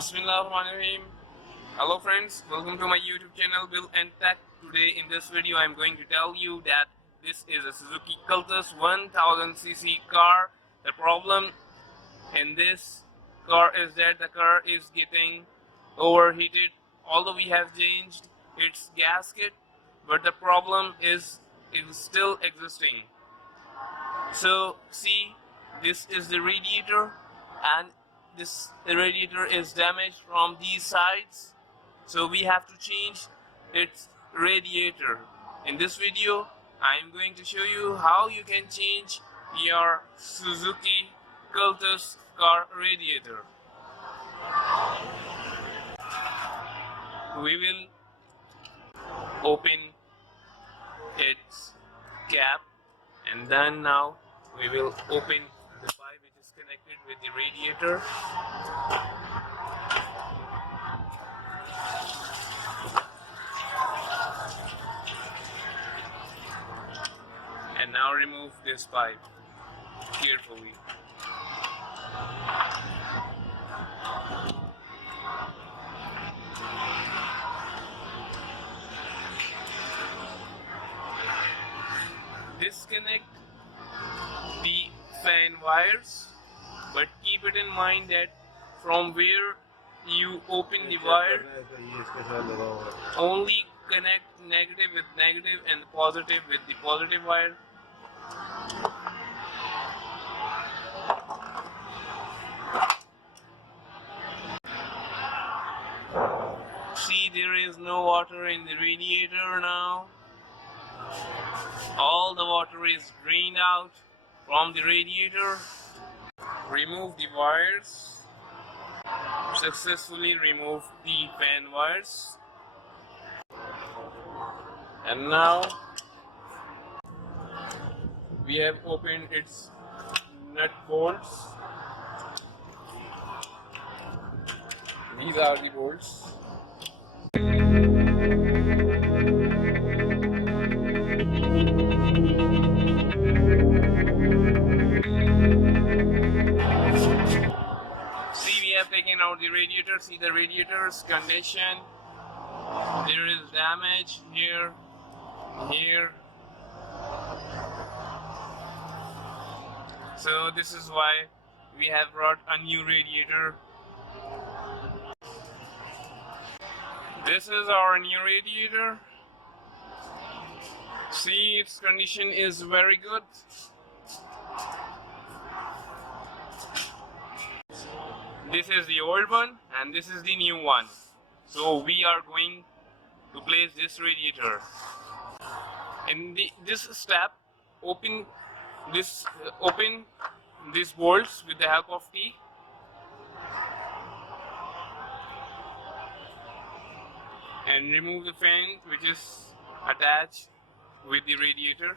Bismillahirrahmanirrahim. Hello friends, welcome to my YouTube channel Bilntec. Today in this video I am going to tell you that this is a Suzuki Cultus 1000cc car. The problem in this car is that the car is getting overheated. Although we have changed its gasket, but the problem is still existing. So see, this is the radiator, and this radiator is damaged from these sides, so we have to change its radiator. In this video I am going to show you how you can change your Suzuki Cultus car radiator. We will open its cap, and then now we will open the pipe which is connected with the radiator. And now remove this pipe carefully. Disconnect the fan wires, but keep it in mind that from where you open the wire, only connect negative with negative and positive with the positive wire. See, there is no water in the radiator now. All the water is drained out from the radiator. Remove the wires. Successfully remove the fan wires. And now we have opened its nut bolts. These are the bolts. Taken out the radiator. See the radiator's condition. There is damage here. So this is why we have brought a new radiator. This is our new radiator. See, its condition is very good. This is the old one and this is the new one. So we are going to place this radiator. In this step, open these bolts with the help of key. And remove the fan which is attached with the radiator.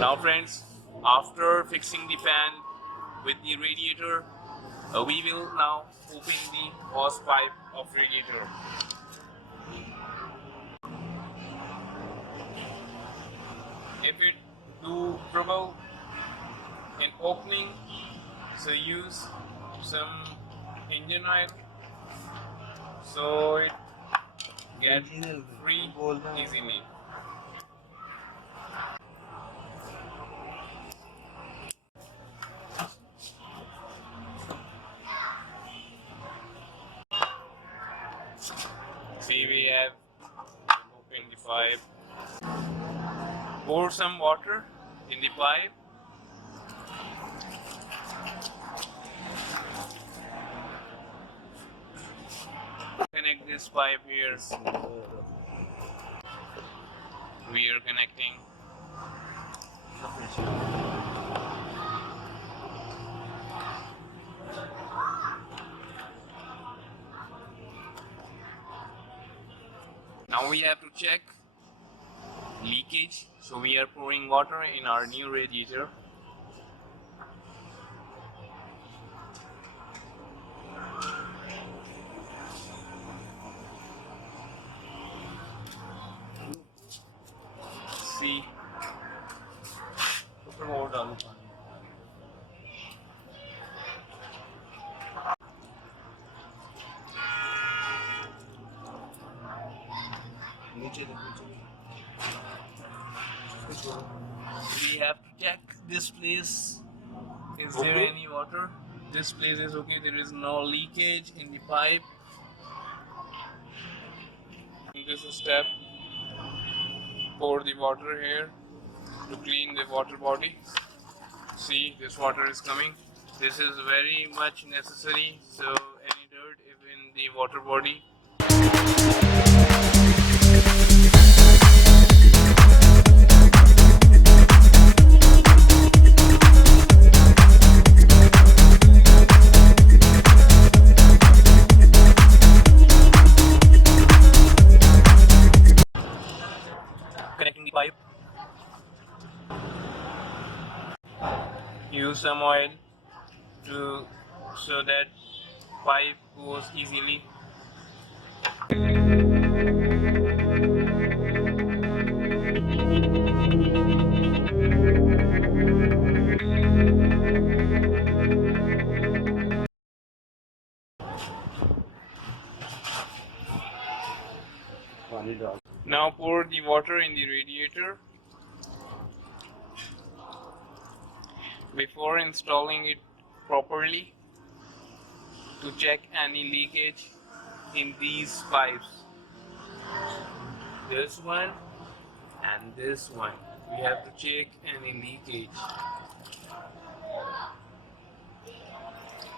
Now friends, after fixing the fan with the radiator, we will now open the hose pipe of radiator. If it do trouble in opening, so use some engine oil so it get free easily. See, we have opened the pipe. Pour some water in the pipe. Connect this pipe here. We are connecting. Now we have to check leakage, so we are pouring water in our new radiator. See, we have to check this place. Is there any water? This place is okay. There is no leakage in the pipe. In this step, pour the water here to clean the water body. See, this water is coming. This is very much necessary, so any dirt if in the water body. Connecting the pipe. Use some oil so that pipe goes easily. Now pour the water in the radiator. Before installing it properly, to check any leakage in these pipes. This one and this one. We have to check any leakage.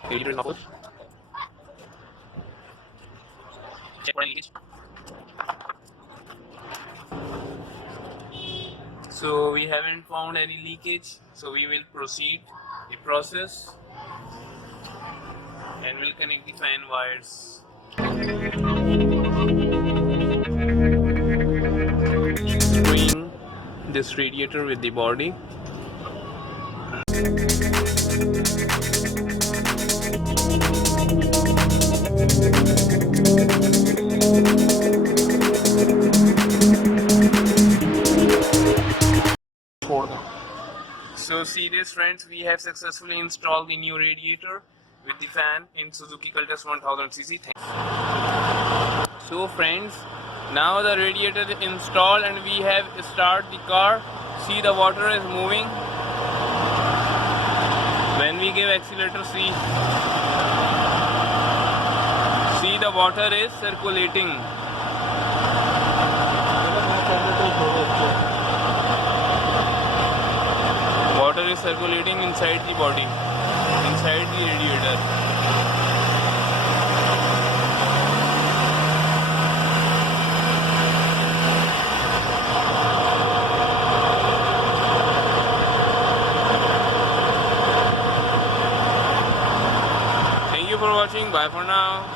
Radiator is not good. Check for any leakage. So we haven't found any leakage, so we will proceed the process and we'll connect the fan wires. Screwing this radiator with the body. So see this friends, we have successfully installed the new radiator with the fan in Suzuki Cultus 1000cc. So friends, now the radiator is installed and we have started the car. See, the water is moving. When we give accelerator, see the water is circulating. Water is circulating inside the body, inside the radiator. Thank you for watching. Bye for now.